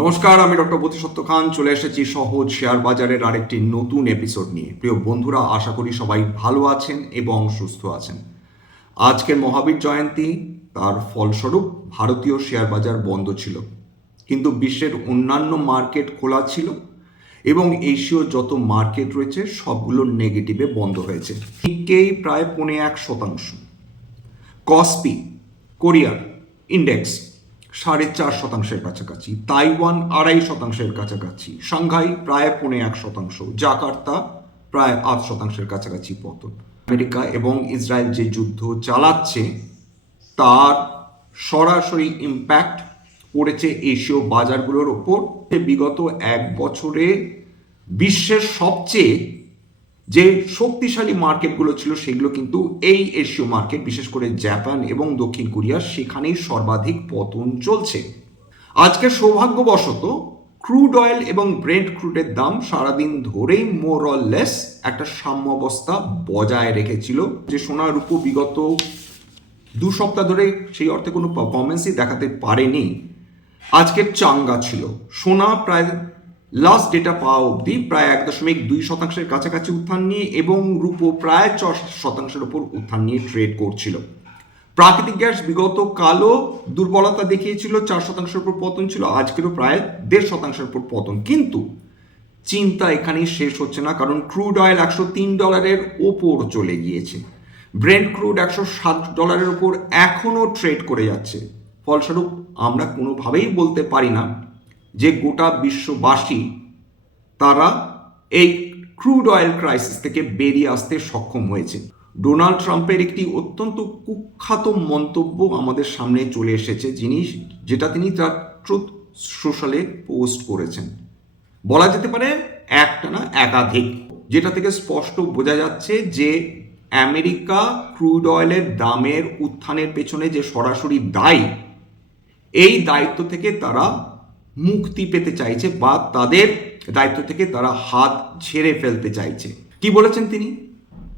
নমস্কার, আমি ডক্টর বোধিসত্ত্ব খান চলে এসেছি সহজ শেয়ার বাজারের আরেকটি নতুন এপিসোড নিয়ে। প্রিয় বন্ধুরা, আশা করি সবাই ভালো আছেন এবং সুস্থ আছেন। আজকের মহাবীর জয়ন্তী, তার ফলস্বরূপ ভারতীয় শেয়ার বাজার বন্ধ ছিল, কিন্তু বিশ্বের অন্যান্য মার্কেট খোলা ছিল এবং এশীয় যত মার্কেট রয়েছে সবগুলো নেগেটিভে বন্ধ হয়েছে। নিক্কেই প্রায় 0.1%, কসপি কোরিয়ার ইন্ডেক্স 4.5%-এর কাছাকাছি, তাইওয়ান 2.5%-এর কাছাকাছি, সাংঘাই প্রায় 0.1%, জাকার্তা প্রায় 8%-এর কাছাকাছি পতন। আমেরিকা এবং ইসরায়েল যে যুদ্ধ চালাচ্ছে তার সরাসরি ইম্প্যাক্ট পড়েছে এশীয় বাজারগুলোর ওপর। বিগত এক বছরে বিশ্বের সবচেয়ে যে শক্তিশালী মার্কেটগুলো ছিল সেগুলো কিন্তু এই এশীয় মার্কেট, বিশেষ করে জাপান এবং দক্ষিণ কোরিয়া, সেখানেই সর্বাধিক পতন চলছে। আজকে সৌভাগ্যবশত ক্রুড অয়েল এবং ব্রেন্ট ক্রুডের দাম সারাদিন ধরেই মোর অর লেস একটা সাম্যাবস্থা বজায় রেখেছিল। যে সোনা রূপো বিগত 2 সপ্তাহ ধরে সেই অর্থে কোনো পারফরমেন্সই দেখাতে পারেনি, আজকে চাঙ্গা ছিল। সোনা প্রায় লাস্ট ডেটা পাওয়া অবধি প্রায় 1.2%-এর কাছাকাছি উত্থান নিয়ে এবং রূপো প্রায় 4%-এর উপর উত্থান নিয়ে ট্রেড করছিল। প্রাকৃতিক গ্যাস বিগত কালও দুর্বলতা দেখিয়েছিল, 4%-এর উপর পতন ছিল, আজকেরও প্রায় 1.5%-এর উপর পতন। কিন্তু চিন্তা এখানেই শেষ হচ্ছে না, কারণ ক্রুড অয়েল $103-এর ওপর চলে গিয়েছে, ব্রেন্ট ক্রুড $107-এর উপর এখনও ট্রেড করে যাচ্ছে। ফলস্বরূপ আমরা কোনোভাবেই বলতে পারি না যে গোটা বিশ্ববাসী তারা এই ক্রুড অয়েল ক্রাইসিস থেকে বেরিয়ে আসতে সক্ষম হয়েছে। ডোনাল্ড ট্রাম্পের একটি অত্যন্ত কুখ্যাত মন্তব্য আমাদের সামনে চলে এসেছে, যেটা তিনি তার ট্রুথ সোশ্যালে পোস্ট করেছেন। বলা যেতে পারে একটা না একাধিক, যেটা থেকে স্পষ্ট বোঝা যাচ্ছে যে আমেরিকা ক্রুড অয়েলের দামের উত্থানের পেছনে যে সরাসরি দায়ী, এই দায়িত্ব থেকে তারা মুক্তি পেতে চাইছে বা তাদের দায়িত্ব থেকে তারা হাত ঝেড়ে ফেলতে চাইছে। কি বলেছেন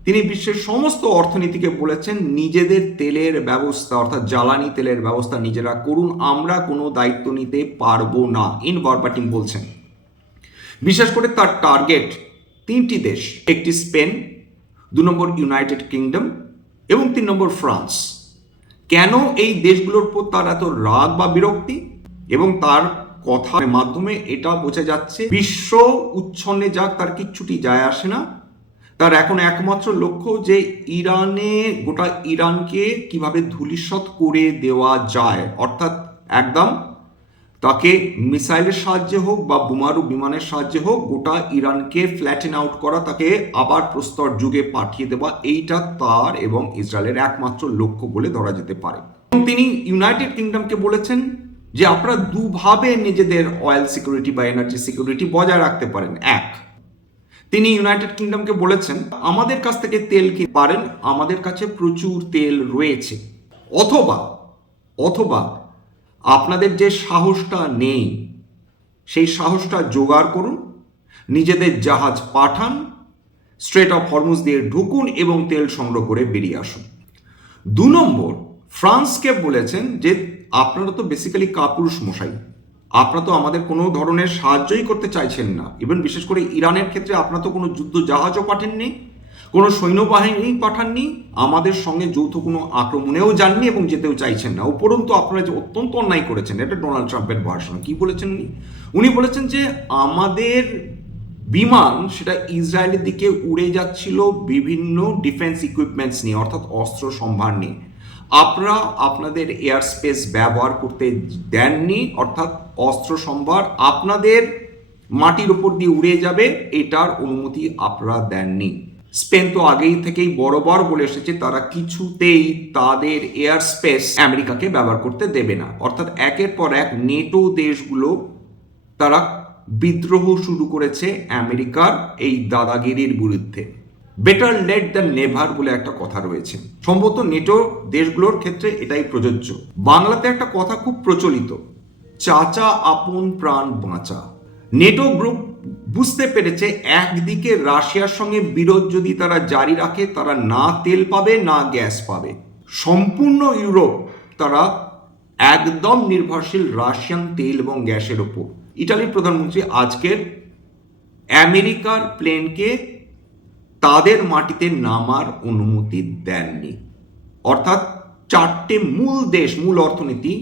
তিনি বিশ্বের সমস্ত অর্থনীতিকে বলেছেন নিজেদের তেলের ব্যবস্থা, অর্থাৎ জ্বালানি তেলের ব্যবস্থা নিজেরা করুন, আমরা কোনো দায়িত্ব নিতে পারবো না, ইন ভারবাটিম বলছেন। বিশেষ করে তার টার্গেট 3টি দেশ, একটি স্পেন, 2 নম্বর ইউনাইটেড কিংডম এবং 3 নম্বর ফ্রান্স। কেন এই দেশগুলোর উপর তার এত রাগ বা বিরক্তি? এবং তার কথার মাধ্যমে এটা বোঝা যাচ্ছে বিশ্ব উচ্ছন্নে যাক, তার কিচ্ছুটি যায় আসে না। তার এখন একমাত্র লক্ষ্য যে গোটা ইরানকে কিভাবে ধূলিসাৎ করে দেওয়া যায়, অর্থাৎ একদম তাকে মিসাইলের সাহায্যে হোক বা বোমারু বিমানের সাহায্যে হোক গোটা ইরানকে ফ্ল্যাটেন আউট করা, তাকে আবার প্রস্তর যুগে পাঠিয়ে দেওয়া, এইটা তার এবং ইসরায়েলের একমাত্র লক্ষ্য বলে ধরা যেতে পারে। তিনি ইউনাইটেড কিংডমকে বলেছেন যে আপনারা দুভাবে নিজেদের অয়েল সিকিউরিটি বা এনার্জি সিকিউরিটি বজায় রাখতে পারেন। তিনি ইউনাইটেড কিংডমকে বলেছেন আমাদের কাছ থেকে তেল কিনতে পারেন, আমাদের কাছে প্রচুর তেল রয়েছে, অথবা আপনাদের যে সাহসটা নেই সেই সাহসটা জোগাড় করুন, নিজেদের জাহাজ পাঠান, স্ট্রেট অফ হরমুজ দিয়ে ঢুকুন এবং তেল সংগ্রহ করে বেরিয়ে আসুন। 2 নম্বর, ফ্রান্সকে বলেছেন যে আপনারা তো বেসিক্যালি কাপুরুষ মশাই, আপনারা তো আমাদের কোনো ধরনের সাহায্যই করতে চাইছেন না। ইভেন বিশেষ করে ইরানের ক্ষেত্রে আপনারা তো কোনো যুদ্ধ জাহাজও পাঠাননি, কোনো সৈন্যবাহিনী পাঠাননি, আমাদের সঙ্গে যৌথ কোনো আক্রমণেও যাননি এবং যেতেও চাইছেন না। উপরন্তু আপনারা যে অত্যন্ত অন্যায় করেছেন, এটা ডোনাল্ড ট্রাম্পের ভার্সন। কি বলেছেন উনি বলেছেন যে আমাদের বিমান সেটা ইসরায়েলের দিকে উড়ে যাচ্ছিল বিভিন্ন ডিফেন্স ইকুইপমেন্টস নিয়ে, অর্থাৎ অস্ত্র সম্ভার নিয়ে। আপনারা আপনাদের এয়ার স্পেস ব্যবহার করতে দেননি, অর্থাৎ অস্ত্র সম্ভার আপনাদের মাটির উপর দিয়ে উড়ে যাবে, এটার অনুমতি আপনারা দেননি। স্পেন তো আগেই থেকেই বরাবর বলে এসেছে তারা কিছুতেই তাদের এয়ার স্পেস আমেরিকাকে ব্যবহার করতে দেবে না। অর্থাৎ একের পর এক নেটো দেশগুলো তারা বিদ্রোহ শুরু করেছে আমেরিকার এই দাদাগিরির বিরুদ্ধে। বেটার লেট দ্যান নেভার বলে একটা কথা রয়েছে, সম্ভবত নেটো দেশগুলোর ক্ষেত্রে এটাই প্রযোজ্য। বাংলাতে একটা কথা খুব প্রচলিত, চাচা আপন প্রাণ বাঁচা। নেটো গ্রুপ বুঝতে পেরেছে একদিকে রাশিয়ার সঙ্গে বিরোধ যদি তারা জারি রাখে তারা না তেল পাবে না গ্যাস পাবে, সম্পূর্ণ ইউরোপ তারা একদম নির্ভরশীল রাশিয়ান তেল এবং গ্যাসের ওপর। ইটালির প্রধানমন্ত্রী আজকের আমেরিকার প্লেনকে তাদের মাটিতে নামার অনুমতি দেননি। অর্থাৎ চারটে মূল দেশ, মূল অর্থনীতি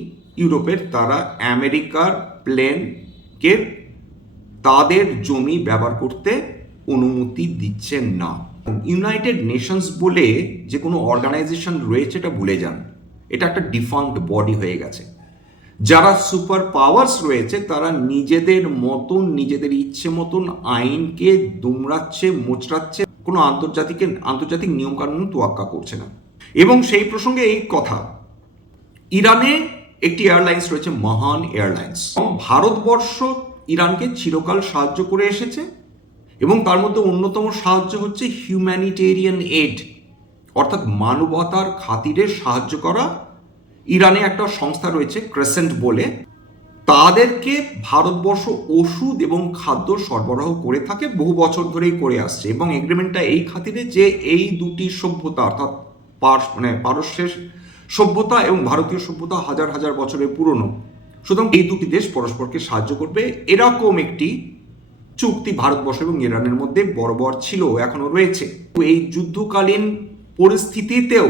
ইউরোপের, তারা আমেরিকার প্লেনকে তাদের জমি ব্যবহার করতে অনুমতি দিচ্ছেন না। ইউনাইটেড নেশনস বলে যে কোনো অর্গানাইজেশন রয়েছে এটা ভুলে যান, এটা একটা ডিফাঙ্কড বডি হয়ে গেছে। যারা সুপার পাওয়ার্স রয়েছে তারা নিজেদের মতন, নিজেদের ইচ্ছে মতন আইনকে দুমড়াচ্ছে, মোচড়াচ্ছে, কোনো আন্তর্জাতিক নিয়মকানুন তোয়াক্কা করছে না। এবং সেই প্রসঙ্গে এই কথা, ইরানে একটি এয়ারলাইন্স রয়েছে, মহান এয়ারলাইন্স। ভারতবর্ষ ইরানকে চিরকাল সাহায্য করে এসেছে এবং তার মধ্যে অন্যতম সাহায্য হচ্ছে হিউম্যানিটেরিয়ান এড, অর্থাৎ মানবতার খাতিরে সাহায্য করা। ইরানে একটা সংস্থা রয়েছে ক্রেসেন্ট বলে, তাদেরকে ভারতবর্ষ ওষুধ এবং খাদ্য সরবরাহ করে থাকে, বহু বছর ধরেই করে আসছে। এবং এগ্রিমেন্টটা এই খাতিরে যে এই দুটি সভ্যতা, অর্থাৎ পারস্যের সভ্যতা এবং ভারতীয় সভ্যতা হাজার হাজার বছরের পুরনো, সুতরাং এই দুটি দেশ পরস্পরকে সাহায্য করবে, এরকম একটি চুক্তি ভারতবর্ষ এবং ইরানের মধ্যে বরাবর ছিল, এখনো রয়েছে। এই যুদ্ধকালীন পরিস্থিতিতেও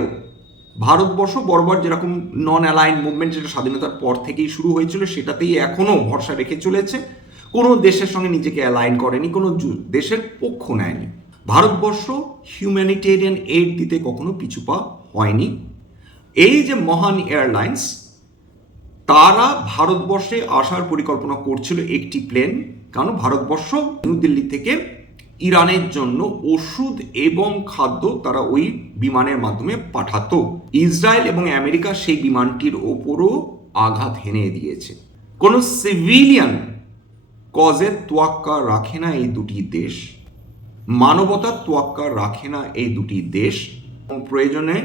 ভারতবর্ষ বরাবর যেরকম নন অ্যালাইন মুভমেন্ট, যেটা স্বাধীনতার পর থেকেই শুরু হয়েছিল, সেটাতেই এখনো ভরসা রেখে চলেছে। কোনো দেশের সঙ্গে নিজেকে অ্যালাইন করেনি, কোনো দেশের পক্ষ নেয়নি। ভারতবর্ষ হিউম্যানিটেরিয়ান এইড দিতে কখনো পিছুপা হয়নি। এই যে মহান এয়ারলাইন্স, তারা ভারতবর্ষে আসার পরিকল্পনা করছিল একটি প্লেন, কারণ ভারতবর্ষ নিউ দিল্লি থেকে ইরানের জন্য ওষুধ এবং খাদ্য তারা ওই বিমানের মাধ্যমে পাঠাতো। ইসরায়েল এবং আমেরিকা সেই বিমানটির ওপরও আঘাত হেনে দিয়েছে। কোনো সিভিলিয়ান কজের তোয়াক্কা রাখে না এই দুটি দেশ, মানবতার তোয়াক্কা রাখে না এই দুটি দেশ। প্রয়োজনে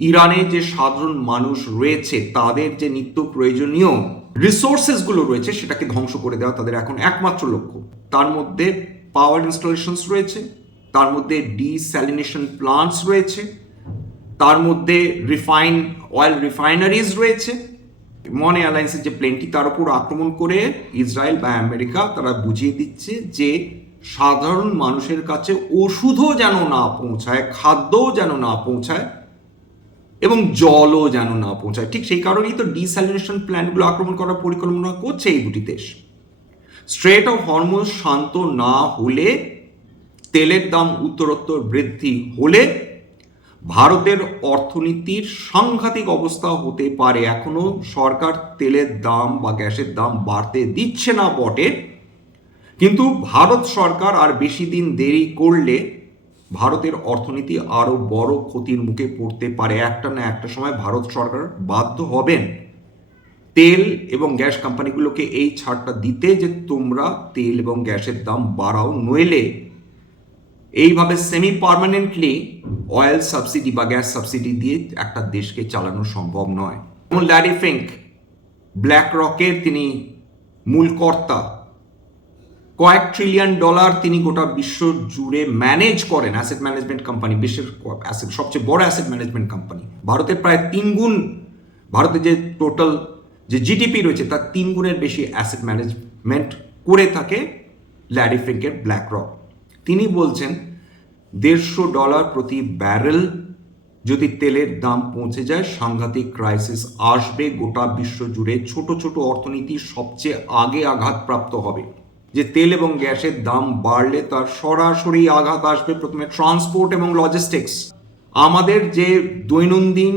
ইরানে যে সাধারণ মানুষ রয়েছে তাদের যে নিত্য প্রয়োজনীয় রিসোর্সেসগুলো রয়েছে সেটাকে ধ্বংস করে দেওয়া তাদের এখন একমাত্র লক্ষ্য। তার মধ্যে পাওয়ার ইনস্টলেশনস রয়েছে, তার মধ্যে ডিস্যালিনেশন প্লান্টস রয়েছে, তার মধ্যে অয়েল রিফাইনারিজ রয়েছে। মহান এয়ারলাইন্সের যে প্লেনটি, তার উপর আক্রমণ করে ইসরায়েল বা আমেরিকা তারা বুঝিয়ে দিচ্ছে যে সাধারণ মানুষের কাছে ওষুধও যেন না পৌঁছায়, খাদ্যও যেন না পৌঁছায় এবং জলও যেন না পৌঁছায়। ঠিক সেই কারণেই তো ডিস্যালিনেশন প্ল্যান্টগুলো আক্রমণ করার পরিকল্পনা করছে এই দুটি দেশ। স্ট্রেট অফ হরমুজ শান্ত না হলে, তেলের দাম উত্তরোত্তর বৃদ্ধি হলে ভারতের অর্থনীতির সাংঘাতিক অবস্থা হতে পারে। এখনো সরকার তেলের দাম বা গ্যাসের দাম বাড়তে দিচ্ছে না বটে, কিন্তু ভারত সরকার আর বেশি দিন দেরি করলে ভারতের অর্থনীতি আরো বড় ক্ষতির মুখে পড়তে পারে। একটা না একটা সময় ভারত সরকার বাধ্য হবেন তেল এবং গ্যাস কোম্পানিগুলোকে এই ছাড়টা দিতে যে তোমরা তেল এবং গ্যাসের দাম বাড়াও, নইলে এইভাবে সেমি পার্মানেন্টলি অয়েল সাবসিডি বা গ্যাস সাবসিডি দিয়ে একটা দেশকে চালানো সম্ভব নয়। যেমন ল্যারি ফিঙ্ক, ব্ল্যাক রকের তিনি মূল কর্তা, কয়েক ট্রিলিয়ন ডলার তিনি গোটা বিশ্ব জুড়ে ম্যানেজ করেন, অ্যাসেট ম্যানেজমেন্ট কোম্পানি, বিশ্বের সবচেয়ে বড় অ্যাসেট ম্যানেজমেন্ট কোম্পানি। ভারতের প্রায় 3 গুণ, ভারতের যে টোটাল যে জিডিপি রয়েছে তার 3 গুণের বেশি অ্যাসেট ম্যানেজমেন্ট করে থাকে ল্যারি ফিঙ্কের ব্ল্যাক রক। তিনি বলছেন $150 প্রতি ব্যারেল যদি তেলের দাম পৌঁছে যায়, সাংঘাতিক ক্রাইসিস আসবে, গোটা বিশ্ব জুড়ে ছোট ছোট অর্থনীতি সবচেয়ে আগে আঘাতপ্রাপ্ত হবে। যে তেল এবং গ্যাসের দাম বাড়লে তার সরাসরি আঘাত আসবে প্রথমে ট্রান্সপোর্ট এবং লজিস্টিক্স। আমাদের যে দৈনন্দিন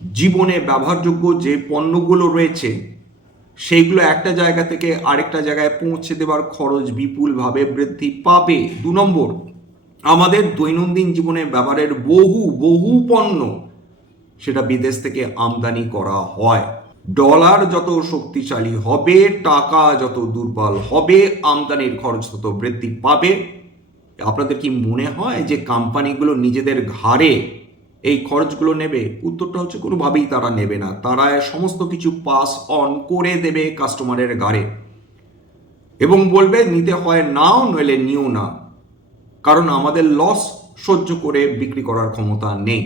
জীবনে ব্যবহারযোগ্য যে পণ্যগুলো রয়েছে সেইগুলো একটা জায়গা থেকে আরেকটা জায়গায় পৌঁছে দেওয়ার খরচ বিপুলভাবে বৃদ্ধি পাবে। 2 নম্বর, আমাদের দৈনন্দিন জীবনে ব্যবহারের বহু পণ্য সেটা বিদেশ থেকে আমদানি করা হয়। ডলার যত শক্তিশালী হবে, টাকা যত দুর্বল হবে, আমদানির খরচ তত বৃদ্ধি পাবে। আপনাদের কি মনে হয় যে কোম্পানিগুলো নিজেদের ঘাড়ে এই খরচগুলো নেবে? উত্তরটা হচ্ছে কোনোভাবেই তারা নেবে না। তারা সমস্ত কিছু পাস অন করে দেবে কাস্টমারের ঘাড়ে এবং বলবে নিতে হয় নাও, নইলে নিও না, কারণ আমাদের লস সহ্য করে বিক্রি করার ক্ষমতা নেই।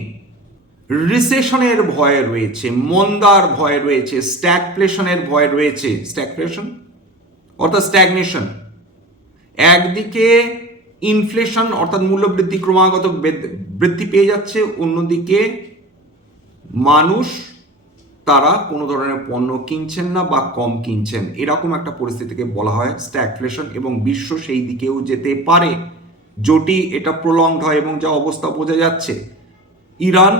রিসেশনের ভয় রয়েছে, মন্দার ভয় রয়েছে, স্ট্যাগফ্লেশনের ভয় রয়েছে। স্ট্যাগফ্লেশন অর্থাৎ স্ট্যাগনেশন, একদিকে ইনফ্লেশন অর্থাৎ মূল্যবৃদ্ধি ক্রমাগত বৃদ্ধি পেয়ে যাচ্ছে, অন্যদিকে মানুষ তারা কোনো ধরনের পণ্য কিনছেন না বা কম কিনছেন, এরকম একটা পরিস্থিতিকে বলা হয় স্ট্যাগফ্লেশন, এবং বিশ্ব সেই দিকেও যেতে পারে যদি এটা প্রলংড হয়। এবং যা অবস্থা বোঝা যাচ্ছে, ইরান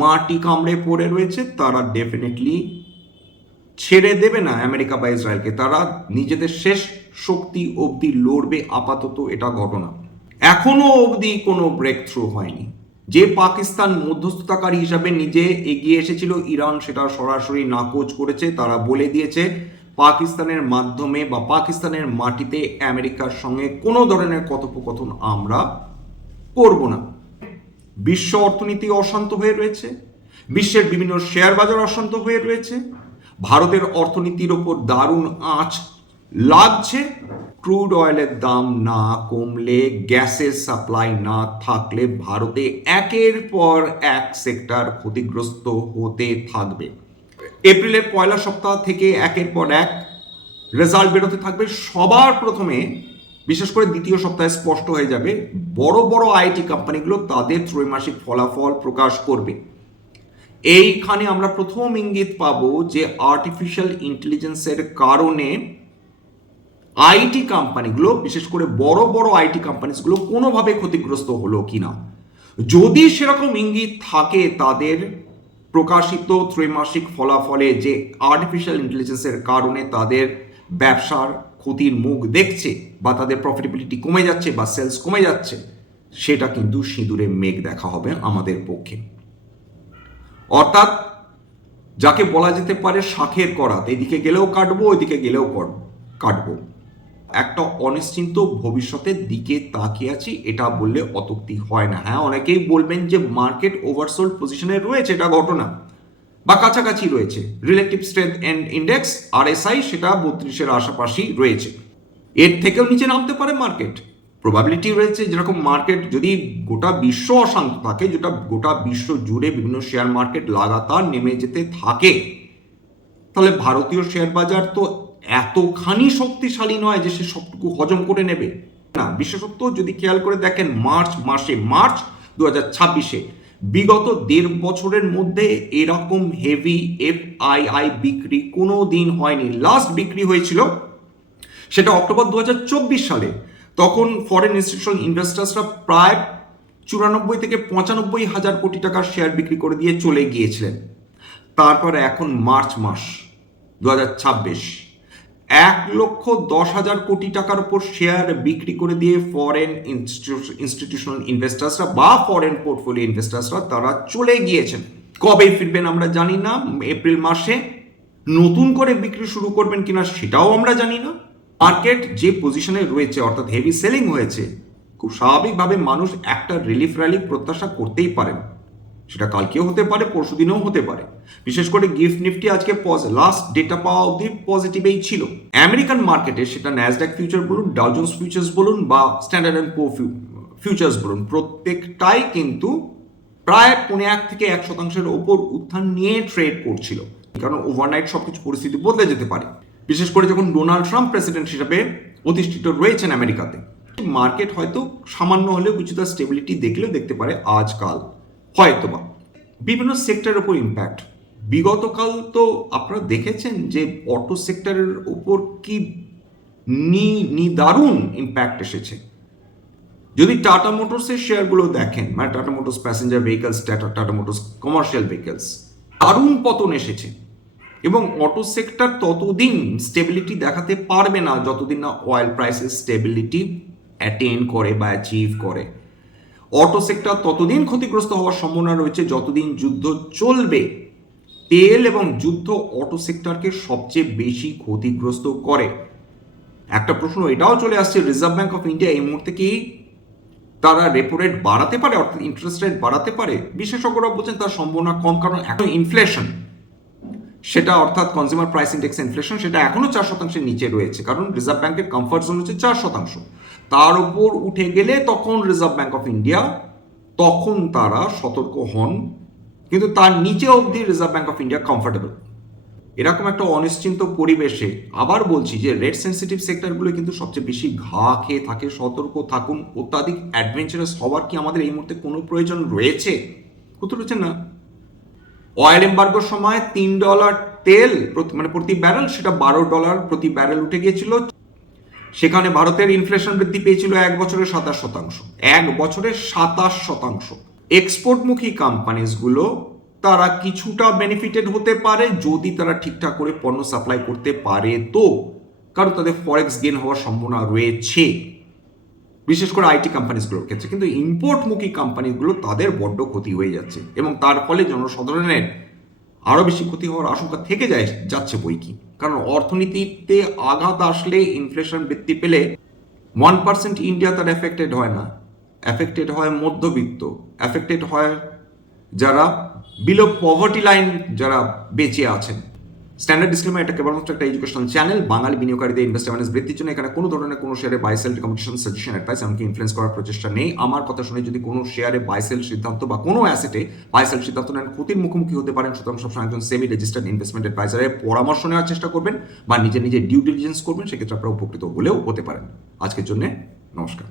মাটি কামড়ে পড়ে রয়েছে, তারা ডেফিনেটলি ছেড়ে দেবে না আমেরিকা বা ইসরায়েলকে, তারা নিজেদের শেষ শক্তি অবধি লড়বে। আপাতত এটা ঘটনা, এখনো অবধি কোনো ব্রেক থ্রু হয়নি। যে পাকিস্তান মধ্যস্থতাকারী হিসাবে নিজে এগিয়ে এসেছিল, ইরান সেটা সরাসরি নাকচ করেছে। তারা বলে দিয়েছে পাকিস্তানের মাধ্যমে বা পাকিস্তানের মাটিতে আমেরিকার সঙ্গে কোনো ধরনের কথোপকথন আমরা করব না। বিশ্ব অর্থনীতি অশান্ত হয়ে রয়েছে, বিশ্বের বিভিন্ন শেয়ার বাজার অশান্ত হয়ে রয়েছে, ভারতের অর্থনীতির ওপর দারুণ আঁচ লাগছে। ক্রুড অয়েলের দাম না কমলে, গ্যাসের সাপ্লাই না থাকলে ভারতে একের পর এক সেক্টর ক্ষতিগ্রস্ত হতে থাকবে। এপ্রিলের পয়লা সপ্তাহ থেকে একের পর এক রেজাল্ট বেরোতে থাকবে। সবার প্রথমে, বিশেষ করে দ্বিতীয় সপ্তাহে স্পষ্ট হয়ে যাবে, বড় বড় আইটি কোম্পানিগুলো তাদের ত্রৈমাসিক ফলাফল প্রকাশ করবে। এইখানে আমরা প্রথম ইঙ্গিত পাবো যে আর্টিফিশিয়াল ইন্টেলিজেন্সের কারণে আইটি কোম্পানিগুলো, বিশেষ করে বড় বড় আইটি কোম্পানিগুলো কোনোভাবে ক্ষতিগ্রস্ত হলো কিনা। যদি সেরকম ইঙ্গিত থাকে তাদের প্রকাশিত ত্রৈমাসিক ফলাফলে যে আর্টিফিশিয়াল ইন্টেলিজেন্সের কারণে তাদের ব্যবসার ক্ষতির মুখ দেখছে, বা তাদের প্রফিটেবিলিটি কমে যাচ্ছে বা সেলস কমে যাচ্ছে, সেটা কিন্তু সিঁদুরে মেঘ দেখা হবে আমাদের পক্ষে। অর্থাৎ যাকে বলা যেতে পারে শাখের করাত, এদিকে গেলেও কাটবো, ওইদিকে গেলেও কাটবো। একটা অনিশ্চিত ভবিষ্যতের দিকে তাকিয়ে আছি, এটা বললে অত্যুক্তি হয় না। হ্যাঁ, অনেকেই বলবেন যে মার্কেট ওভারসোল্ড পজিশনে রয়েছে, এটা ঘটনা, বা কাছাকাছি রয়েছে। রিলেটিভ স্ট্রেংথ ইন্ডেক্স RSI সেটা 32-এর আশাপাশি রয়েছে, এর থেকেও নিচে নামতে পারে মার্কেট, প্রবাবিলিটি রয়েছে। যেরকম মার্কেট যদি গোটা বিশ্ব অশান্ত থাকে, যেটা গোটা বিশ্ব জুড়ে বিভিন্ন শেয়ার মার্কেট লাগাতার নেমে যেতে থাকে, তাহলে ভারতীয় শেয়ার বাজার তো এতখানি শক্তিশালী নয় যে সে সবটুকু হজম করে নেবে না। বিশেষত যদি খেয়াল করে দেখেন, মার্চ 2026-এ বিগত 1.5 বছরের মধ্যে এরকম হেভি FII বিক্রি কোনো দিন হয়নি। লাস্ট বিক্রি হয়েছিল সেটা অক্টোবর 2024 সালে। তখন ফরেন ইনস্টিটিউশনাল ইনভেস্টার্সরা প্রায় 94 থেকে 95 হাজার কোটি টাকার শেয়ার বিক্রি করে দিয়ে চলে গিয়েছিলেন। তারপরে এখন মার্চ 2026, 1,10,000 কোটি টাকার উপর শেয়ার বিক্রি করে দিয়ে ফরেন ইনস্টিটিউশনাল ইনভেস্টার্সরা বা ফরেন পোর্টফোলিও ইনভেস্টার্সরা তারা চলে গিয়েছেন। কবে ফিরবেন আমরা জানি না। এপ্রিল মাসে নতুন করে বিক্রি শুরু করবেন কিনা সেটাও আমরা জানি না। মার্কেট যে পজিশনে রয়েছে, অর্থাৎ হেভি সেলিং হয়েছে, খুব স্বাভাবিকভাবে মানুষ একটা রিলিফ র্যালি প্রত্যাশা করতেই পারেন। সেটা কালকেও হতে পারে, পরশু দিনেও হতে পারে। বিশেষ করে গিফট নিফটি আজকে লাস্ট ডেটা পাওয়া অবধি পজিটিভেই ছিল। আমেরিকান মার্কেটে সেটা ন্যাসড্যাক ফিউচার বলুন, ডাউ জোন্স ফিউচার্স বলুন, বা স্ট্যান্ডার্ড অ্যান্ড পোর ফিউচার্স বলুন, প্রত্যেকটাই কিন্তু প্রায় 1.5 থেকে 1% ওপর উত্থান নিয়ে ট্রেড করছিল। কারণ ওভারনাইট সবকিছু পরিস্থিতি বদলে যেতে পারে, বিশেষ করে যখন ডোনাল্ড ট্রাম্প প্রেসিডেন্ট হিসেবে অধিষ্ঠিত রয়েছেন আমেরিকাতে। মার্কেট হয়তো সামান্য হলেও কিছুটা স্টেবিলিটি দেখলেও দেখতে পারে আজকাল, হয়তোবা। বিভিন্ন সেক্টরের উপর ইম্প্যাক্ট, বিগতকাল তো আপনারা দেখেছেন যে অটো সেক্টরের উপর কি দারুণ ইম্প্যাক্ট এসেছে। যদি টাটা মোটরসের শেয়ারগুলো দেখেন, মানে tata motors passenger vehicles, tata motors commercial vehicles, দারুণ পতন এসেছে। এবং অটো সেক্টর ততদিন স্টেবিলিটি দেখাতে পারবে না যতদিন না অয়েল প্রাইসের স্টেবিলিটি অ্যাটেন করে বা অ্যাচিভ করে। অটো সেক্টর ততদিন ক্ষতিগ্রস্ত হওয়ার সম্ভাবনা রয়েছে যতদিন যুদ্ধ চলবে। তেল এবং যুদ্ধ অটো সেক্টরকে সবচেয়ে বেশি ক্ষতিগ্রস্ত করে। একটা প্রশ্ন এটাও চলে আসছে, রিজার্ভ ব্যাঙ্ক অফ ইন্ডিয়া এই মুহূর্তে কি তারা রেপো রেট বাড়াতে পারে, অর্থাৎ ইন্টারেস্ট রেট বাড়াতে পারে? বিশেষজ্ঞরা বলছেন তার সম্ভাবনা কম, কারণ এখন ইনফ্লেশন, সেটা অর্থাৎ কনজিউমার প্রাইস ইন্ডেক্স ইনফ্লেশন, সেটা এখনো 4%-এর নিচে রয়েছে। কারণ রিজার্ভ ব্যাংকের কমফর্ট জোন হচ্ছে 4%। তার উপর উঠে গেলে তখন রিজার্ভ ব্যাংক অফ ইন্ডিয়া, তখন তারা সতর্ক হন কিন্তু তার নিচে অবধি reserve bank of India comfortable. এরকম একটা অনিশ্চিন্ত পরিবেশে আবার বলছি যে রেট সেন্সিটিভ সেক্টরগুলো কিন্তু সবচেয়ে বেশি ঘা খেয়ে থাকে। সতর্ক থাকুন। অত্যাধিক অ্যাডভেঞ্চারাস হওয়ার কি আমাদের এই মুহূর্তে কোনো প্রয়োজন রয়েছে? কোথাও রয়েছে না। অয়েল এম্বার্গোর সময় $3 তেল প্রতি ব্যারেল, সেটা $12 প্রতি ব্যারেল উঠে গিয়েছিল। সেখানে ভারতের ইনফ্লেশন বৃদ্ধি পেয়েছিল 1 বছরে 27%। 1 বছরে 27%। এক্সপোর্টমুখী কোম্পানিজগুলো তারা কিছুটা বেনিফিটেড হতে পারে যদি তারা ঠিকঠাক করে পণ্য সাপ্লাই করতে পারে, তো কারণ তাদের ফরেক্স গেন হওয়ার সম্ভাবনা রয়েছে, বিশেষ করে আইটি কোম্পানিজগুলোর ক্ষেত্রে। কিন্তু ইম্পোর্টমুখী কোম্পানিগুলো তাদের বড্ড ক্ষতি হয়ে যাচ্ছে এবং তার ফলে জনসাধারণের আরও বেশি ক্ষতি হওয়ার আশঙ্কা থেকে যাচ্ছে বই কি। কারণ অর্থনীতিতে আঘাত আসলে, ইনফ্লেশন বৃদ্ধি পেলে 1% ইন্ডিয়া তার এফেক্টেড হয় না। এফেক্টেড হয় মধ্যবিত্ত, এফেক্টেড হয় যারা বিলো পভার্টি লাইন যারা বেঁচে আছেন। স্ট্যান্ডার্ড ডিসক্লেমার, এটা কেবলমাত্র একটা এডুকেশনাল চ্যানেল। বাঙালি বিনিয়োগকারীদের ইনভেস্ট অ্যাওয়ারনেস বৃদ্ধির জন্য এখানে কোনো ধরনের কোনো শেয়ারে buy sell recommendation, suggestion, advice এমনকি ইনফ্লুয়েন্স করার প্রচেষ্টা নেই। আমার কথা শুনে যদি কোনো শেয়ারে বাই সেল সিদ্ধান্ত বা কোনো অ্যাসেটে বাই সেল সিদ্ধান্ত নেন, ক্ষতির মুখোমুখি হতে পারেন। সুতরাং সবসময় একজন সেবি রেজিস্টার্ড ইনভেস্টমেন্ট অ্যাডভাইজারের পরামর্শ নেওয়ার চেষ্টা করবেন বা নিজে ডিউ ডিলিজেন্স করবেন। সেক্ষেত্রে আপনারা উপকৃত হলেও হতে পারেন। আজকের জন্য নমস্কার।